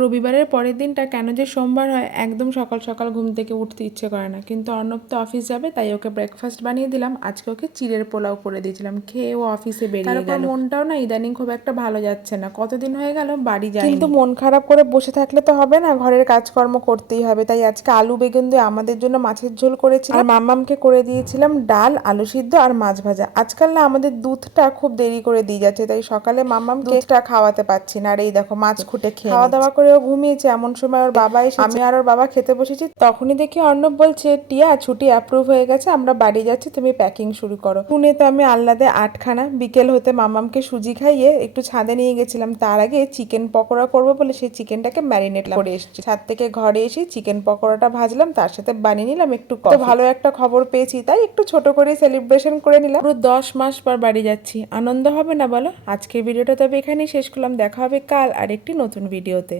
রবিবারের পরের দিনটা কেন যে সোমবার হয় একদম সকাল সকাল ঘুম থেকে উঠতে ইচ্ছে করে না, কিন্তু অর্ণব তো অফিস যাবে তাই ওকে ব্রেকফাস্ট বানিয়ে দিলাম। আজকে ওকে চিড়ের পোলাও করে দিয়েছিলাম, খেয়ে ও অফিসে বেরিয়ে গেল। মনটাও না ইদানিং খুব একটা ভালো যাচ্ছে না, কতদিন হয়ে গেল বাড়ি যাই। কিন্তু মন খারাপ করে বসে থাকলে তো হবে না, ঘরের কাজকর্ম করতেই হবে। তাই আজকে আলু বেগুন দিয়ে আমাদের জন্য মাছের ঝোল করেছিলাম, আর মাম্মামকে করে দিয়েছিলাম ডাল, আলু সিদ্ধ আর মাছ ভাজা। আজকাল না আমাদের দুধটা খুব দেরি করে দিয়ে যাচ্ছে, তাই সকালে মাম্মামকে দুধটা খাওয়াতে পারছি না। আর এই দেখো মাছ খুঁটে খেয়ে খাওয়া দাওয়া করে ও ঘুমিয়েছে। এমন সময় ওর বাবা এসে, আমি আর ওর বাবা খেতে বসেছি, তখনই দেখি অর্ণব বলছে, টিয়া ছুটি অ্যাপ্রুভ হয়ে গেছে, আমরা বাড়ি যাচ্ছি, তুমি প্যাকিং শুরু করো। শুনে তো আমি আহ্লাদে আটখানা। বিকেল হতে মামামকে সুজি খাইয়ে একটু ছাদে নিয়ে গেছিলাম, তার আগে চিকেন পকোড়া করবো বলে সেই চিকেনটাকে ম্যারিনেট করে এসেছি। ছাদ থেকে ঘরে এসে চিকেন পকোড়াটা ভাজলাম, তার সাথে বানিয়ে নিলাম একটু কফি। তো ভালো একটা খবর পেয়েছি তাই একটু ছোট করে সেলিব্রেশন করে নিলাম। পুরো 10 মাস পর বাড়ি যাচ্ছি, আনন্দ হবে না বলো? আজকের ভিডিওটা তবে এখানেই শেষ করলাম, দেখা হবে কাল আর একটি নতুন ভিডিওতে।